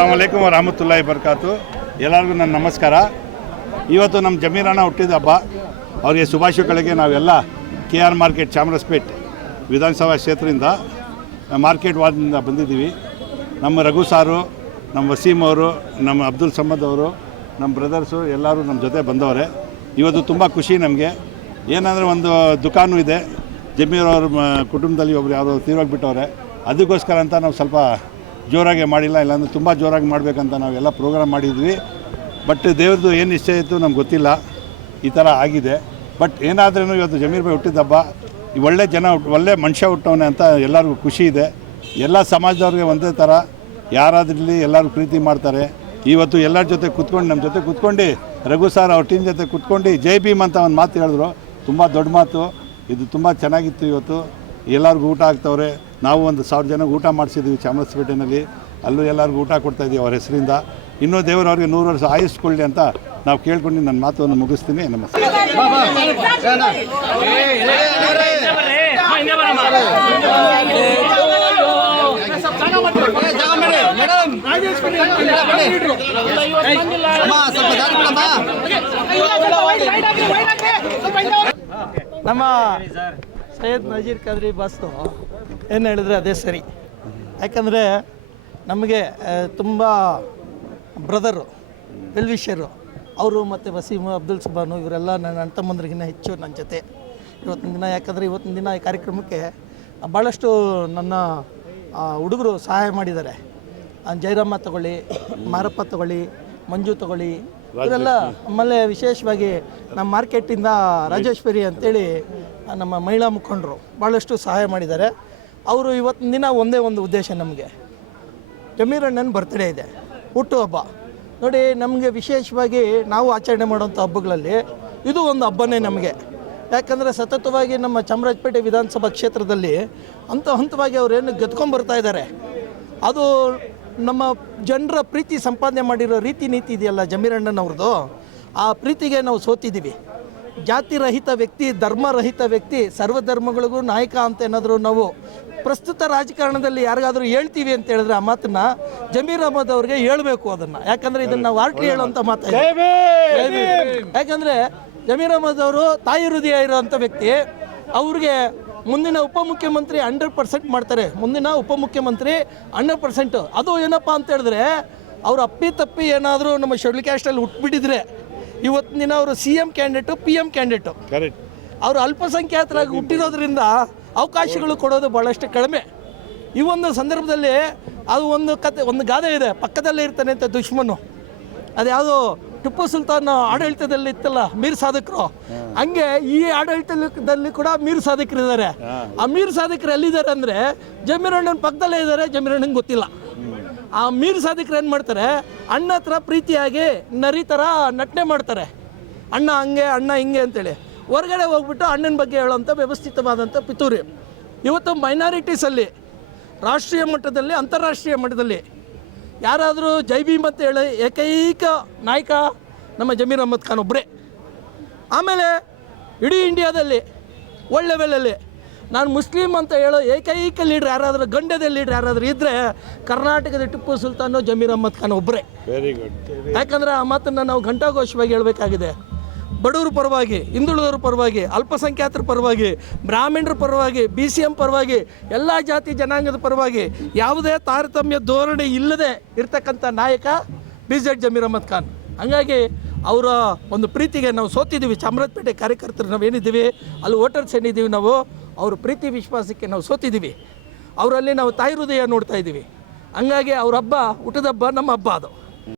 ಅಸ್ಸಲಾಮು ಅಲೈಕುಮ್ ವರಹಮತುಲ್ಲಾಹಿ ಬರ್ಕಾತು. ಎಲ್ಲರಿಗೂ ನನ್ನ ನಮಸ್ಕಾರ. ಇವತ್ತು ನಮ್ಮ ಜಮೀರಣ್ಣ ಹುಟ್ಟಿದ ಹಬ್ಬ. ಅವರಿಗೆ ಶುಭಾಶಯಗಳಿಗೆ ನಾವೆಲ್ಲ KR ಮಾರ್ಕೆಟ್ ಚಾಮರಾಜಪೇಟೆ ವಿಧಾನಸಭಾ ಕ್ಷೇತ್ರದಿಂದ ಮಾರ್ಕೆಟ್ ವಾರ್ಡ್ನಿಂದ ಬಂದಿದ್ದೀವಿ. ನಮ್ಮ ರಘು ಸಾರು, ನಮ್ಮ ವಸೀಮ್ ಅವರು, ನಮ್ಮ ಅಬ್ದುಲ್ ಸಮದ್ ಅವರು, ನಮ್ಮ ಬ್ರದರ್ಸು ಎಲ್ಲರೂ ನಮ್ಮ ಜೊತೆ ಬಂದವರೆ. ಇವತ್ತು ತುಂಬ ಖುಷಿ ನಮಗೆ. ಏನಂದರೆ ಒಂದು ದುಕಾನು ಇದೆ, ಜಮೀರವ್ರ ಕುಟುಂಬದಲ್ಲಿ ಒಬ್ರು ಯಾರೋ ತೀರೋಗಿಬಿಟ್ಟವ್ರೆ. ಅದಕ್ಕೋಸ್ಕರ ಅಂತ ನಾವು ಸ್ವಲ್ಪ ಜೋರಾಗಿ ಮಾಡಿಲ್ಲ, ಇಲ್ಲಾಂದರೆ ತುಂಬ ಜೋರಾಗಿ ಮಾಡಬೇಕಂತ ನಾವೆಲ್ಲ ಪ್ರೋಗ್ರಾಮ್ ಮಾಡಿದ್ವಿ. ಬಟ್ ದೇವ್ರದ್ದು ಏನು ನಿಶ್ಚಯ ಇತ್ತು ನಮ್ಗೆ ಗೊತ್ತಿಲ್ಲ, ಈ ಥರ ಆಗಿದೆ. ಬಟ್ ಏನಾದ್ರೂ ಇವತ್ತು ಜಮೀರ್ ಭಾಯಿ ಹುಟ್ಟಿದ ಹಬ್ಬ. ಒಳ್ಳೆ ಜನ ಒಳ್ಳೆ ಮನುಷ್ಯ ಹುಟ್ಟವನೆ ಅಂತ ಎಲ್ಲರಿಗೂ ಖುಷಿ ಇದೆ. ಎಲ್ಲ ಸಮಾಜದವ್ರಿಗೆ ಒಂದೇ ಥರ ಯಾರಾದ್ರಲ್ಲಿ ಎಲ್ಲರೂ ಪ್ರೀತಿ ಮಾಡ್ತಾರೆ. ಇವತ್ತು ಎಲ್ಲರ ಜೊತೆ ಕೂತ್ಕೊಂಡು ನಮ್ಮ ಜೊತೆ ಕೂತ್ಕೊಂಡು ರಘು ಸಾರ್ ಅವ್ರ ಟೀಮ್ ಜೊತೆ ಕೂತ್ಕೊಂಡು ಜೈ ಭೀಮ್ ಅಂತ ಒಂದು ಮಾತು ಹೇಳಿದ್ರು. ತುಂಬ ದೊಡ್ಡ ಮಾತು ಇದು, ತುಂಬ ಚೆನ್ನಾಗಿತ್ತು. ಇವತ್ತು ಎಲ್ಲರಿಗೂ ಊಟ ಆಗ್ತವ್ರೆ. ನಾವು ಒಂದು 1000 ಜನಕ್ಕೆ ಊಟ ಮಾಡಿಸಿದ್ವಿ ಚಾಮರಾಜಪೇಟೆಯಲ್ಲಿ. ಅಲ್ಲೂ ಎಲ್ಲರಿಗೂ ಊಟ ಕೊಡ್ತಾಯಿದ್ದೀವಿ ಅವ್ರ ಹೆಸರಿಂದ. ಇನ್ನೂ ದೇವರವ್ರಿಗೆ 100 ವರ್ಷ ಆಯುಷ್ಕೊಳ್ಳಿ ಅಂತ ನಾವು ಕೇಳ್ಕೊಂಡು ನನ್ನ ಮಾತನ್ನು ಮುಗಿಸ್ತೀನಿ. ನಮಸ್ತೆ. ನಮ್ಮ ಸೈಯದ್ ನಜೀರ್ ಖಾದ್ರಿ ಬಾಸ್ತು ಏನು ಹೇಳಿದ್ರೆ ಅದೇ ಸರಿ. ಯಾಕಂದರೆ ನಮಗೆ ತುಂಬ ಬ್ರದರು, ವೆಲ್ವಿಷರು ಅವರು ಮತ್ತು ವಸೀಮ್, ಅಬ್ದುಲ್ ಸುಬಾನು ಇವರೆಲ್ಲ ನನ್ನ ಅಣ್ಣ ತಮ್ಮಂದ್ರಿಗಿನ್ನ ಹೆಚ್ಚು ನನ್ನ ಜೊತೆ ಇವತ್ತಿನ ದಿನ. ಯಾಕಂದರೆ ಇವತ್ತಿನ ದಿನ ಈ ಕಾರ್ಯಕ್ರಮಕ್ಕೆ ಭಾಳಷ್ಟು ನನ್ನ ಹುಡುಗರು ಸಹಾಯ ಮಾಡಿದ್ದಾರೆ. ಜೈರಾಮ ತಗೊಳ್ಳಿ, ಮಾರಪ್ಪ ತಗೊಳ್ಳಿ, ಮಂಜು ತಗೊಳ್ಳಿ, ಇವರೆಲ್ಲ. ಆಮೇಲೆ ವಿಶೇಷವಾಗಿ ನಮ್ಮ ಮಾರ್ಕೆಟಿಂದ ರಾಜೇಶ್ವರಿ ಅಂತೇಳಿ ನಮ್ಮ ಮಹಿಳಾ ಮುಖಂಡರು ಭಾಳಷ್ಟು ಸಹಾಯ ಮಾಡಿದ್ದಾರೆ. ಅವರು ಇವತ್ತಿನ ದಿನ ಒಂದೇ ಒಂದು ಉದ್ದೇಶ, ನಮಗೆ ಜಮೀರಣ್ಣನ ಬರ್ತ್ಡೇ ಇದೆ, ಹುಟ್ಟುಹಬ್ಬ. ನೋಡಿ, ನಮಗೆ ವಿಶೇಷವಾಗಿ ನಾವು ಆಚರಣೆ ಮಾಡೋಂಥ ಹಬ್ಬಗಳಲ್ಲಿ ಇದು ಒಂದು ಹಬ್ಬನೇ ನಮಗೆ. ಯಾಕಂದರೆ ಸತತವಾಗಿ ನಮ್ಮ ಚಾಮರಾಜಪೇಟೆ ವಿಧಾನಸಭಾ ಕ್ಷೇತ್ರದಲ್ಲಿ ಹಂತವಾಗಿ ಅವರೇನು ಗೆದ್ಕೊಂಡ್ಬರ್ತಾ ಇದ್ದಾರೆ. ಅದು ನಮ್ಮ ಜನರ ಪ್ರೀತಿ ಸಂಪಾದನೆ ಮಾಡಿರೋ ರೀತಿ ನೀತಿ ಇದೆಯಲ್ಲ ಜಮೀರಣ್ಣನವ್ರದ್ದು, ಆ ಪ್ರೀತಿಗೆ ನಾವು ಸೋತಿದ್ದೀವಿ. ಜಾತಿರಹಿತ ವ್ಯಕ್ತಿ, ಧರ್ಮರಹಿತ ವ್ಯಕ್ತಿ, ಸರ್ವಧರ್ಮಗಳಿಗೂ ನಾಯಕ ಅಂತ ಏನಾದರೂ ನಾವು ಪ್ರಸ್ತುತ ರಾಜಕಾರಣದಲ್ಲಿ ಯಾರಿಗಾದರೂ ಹೇಳ್ತೀವಿ ಅಂತ ಹೇಳಿದ್ರೆ ಆ ಮಾತನ್ನು ಜಮೀರ್ ಅಹಮದ್ ಅವ್ರಿಗೆ ಹೇಳಬೇಕು ಅದನ್ನು. ಯಾಕಂದರೆ ಇದನ್ನು ನಾವು ಆರ್ಟ್ಲಿ ಹೇಳೋಂಥ ಮಾತು. ಯಾಕಂದರೆ ಜಮೀರ್ ಅಹಮದ್ ಅವರು ತಾಯಿ ಹೃದಯ ಇರೋವಂಥ ವ್ಯಕ್ತಿ. ಅವ್ರಿಗೆ ಮುಂದಿನ ಉಪಮುಖ್ಯಮಂತ್ರಿ 100% ಮಾಡ್ತಾರೆ. ಮುಂದಿನ ಉಪಮುಖ್ಯಮಂತ್ರಿ 100%. ಅದು ಏನಪ್ಪ ಅಂತ ಹೇಳಿದ್ರೆ, ಅವರು ಅಪ್ಪಿ ಏನಾದರೂ ನಮ್ಮ ಶೆಡ್ಯೂಲ್ ಕ್ಯಾಸ್ಟಲ್ಲಿ ಹುಟ್ಬಿಟ್ಟಿದ್ರೆ ಇವತ್ತಿನ ದಿನ ಅವರು CM ಕ್ಯಾಂಡಿಡೇಟು, PM ಕ್ಯಾಂಡಿಡೇಟು. ಅವರು ಅಲ್ಪಸಂಖ್ಯಾತರಾಗಿ ಹುಟ್ಟಿರೋದ್ರಿಂದ ಅವಕಾಶಗಳು ಕೊಡೋದು ಭಾಳಷ್ಟು ಕಡಿಮೆ. ಈ ಒಂದು ಸಂದರ್ಭದಲ್ಲಿ ಅದು ಒಂದು ಗಾದೆ ಇದೆ, ಪಕ್ಕದಲ್ಲೇ ಇರ್ತಾನೆ ಅಂತ ದುಶ್ಮನು. ಅದು ಯಾವುದೋ ಟಿಪ್ಪು ಸುಲ್ತಾನ್ ಆಡಳಿತದಲ್ಲಿ ಇತ್ತಲ್ಲ, ಮೀರ್ ಸಾಧಕರು, ಹಂಗೆ ಈ ಆಡಳಿತದಲ್ಲಿ ಕೂಡ ಮೀರ್ ಸಾಧಕರಿದ್ದಾರೆ. ಆ ಮೀರ್ ಸಾಧಕರು ಎಲ್ಲಿದ್ದಾರೆ ಅಂದರೆ ಜಮೀರಣ್ಣನ ಪಕ್ಕದಲ್ಲೇ ಇದ್ದಾರೆ. ಜಮೀರಣ್ಣಂಗೆ ಗೊತ್ತಿಲ್ಲ. ಆ ಮೀರ್ ಸಾಧಕರು ಏನು ಮಾಡ್ತಾರೆ, ಅಣ್ಣ ಹತ್ರ ಪ್ರೀತಿಯಾಗಿ ನರಿ ಥರ ನಟನೆ ಮಾಡ್ತಾರೆ. ಅಣ್ಣ ಹಂಗೆ, ಅಣ್ಣ ಹಿಂಗೆ ಅಂತೇಳಿ ಹೊರಗಡೆ ಹೋಗ್ಬಿಟ್ಟು ಅಣ್ಣನ ಬಗ್ಗೆ ಹೇಳೋಂಥ ವ್ಯವಸ್ಥಿತವಾದಂಥ ಪಿತೂರಿ. ಇವತ್ತು ಮೈನಾರಿಟೀಸಲ್ಲಿ ರಾಷ್ಟ್ರೀಯ ಮಟ್ಟದಲ್ಲಿ, ಅಂತಾರಾಷ್ಟ್ರೀಯ ಮಟ್ಟದಲ್ಲಿ ಯಾರಾದರೂ ಜೈ ಭೀಮ್ ಅಂತ ಹೇಳಿ ಏಕೈಕ ನಾಯಕ ನಮ್ಮ ಜಮೀರ್ ಅಹಮದ್ ಖಾನ್ ಒಬ್ಬರೇ. ಆಮೇಲೆ ಇಡೀ ಇಂಡಿಯಾದಲ್ಲಿ ವರ್ಲ್ಡ್ ಲೆವೆಲಲ್ಲಿ ನಾನು ಮುಸ್ಲಿಮ್ ಅಂತ ಹೇಳೋ ಏಕೈಕ ಲೀಡ್ರ್ ಯಾರಾದರೂ, ಗಂಡದ ಲೀಡ್ರ್ ಯಾರಾದರೂ ಇದ್ದರೆ ಕರ್ನಾಟಕದ ಟಿಪ್ಪು ಸುಲ್ತಾನು ಜಮೀರ್ ಅಹಮದ್ ಖಾನ್ ಒಬ್ಬರೇ. Very good. ಯಾಕಂದರೆ ಆ ಮಾತನ್ನು ನಾವು ಘಂಟಾಘೋಷವಾಗಿ ಹೇಳಬೇಕಾಗಿದೆ. ಬಡವರ ಪರವಾಗಿ, ಹಿಂದುಳಿದವರ ಪರವಾಗಿ, ಅಲ್ಪಸಂಖ್ಯಾತರ ಪರವಾಗಿ, ಬ್ರಾಹ್ಮಣರ ಪರವಾಗಿ, BCM ಪರವಾಗಿ, ಎಲ್ಲ ಜಾತಿ ಜನಾಂಗದ ಪರವಾಗಿ ಯಾವುದೇ ತಾರತಮ್ಯ ಧೋರಣೆ ಇಲ್ಲದೆ ಇರ್ತಕ್ಕಂಥ ನಾಯಕ BZ ಜಮೀರ್ ಅಹಮದ್ ಖಾನ್. ಹಾಗಾಗಿ ಅವರ ಒಂದು ಪ್ರೀತಿಗೆ ನಾವು ಸೋತಿದ್ದೀವಿ. ಚಾಮರಾಜಪೇಟೆ ಕಾರ್ಯಕರ್ತರು ನಾವೇನಿದ್ದೀವಿ, ಅಲ್ಲಿ ವೋಟರ್ಸ್ ಏನಿದ್ದೀವಿ, ನಾವು ಅವ್ರ ಪ್ರೀತಿ ವಿಶ್ವಾಸಕ್ಕೆ ನಾವು ಸೋತಿದ್ದೀವಿ. ಅವರಲ್ಲಿ ನಾವು ತಾಯಿ ಹೃದಯ ನೋಡ್ತಾ ಇದ್ದೀವಿ. ಹಂಗಾಗಿ ಅವ್ರ ಹಬ್ಬ, ಹುಟ್ಟಿದ ಹಬ್ಬ ನಮ್ಮ ಹಬ್ಬ ಅದು.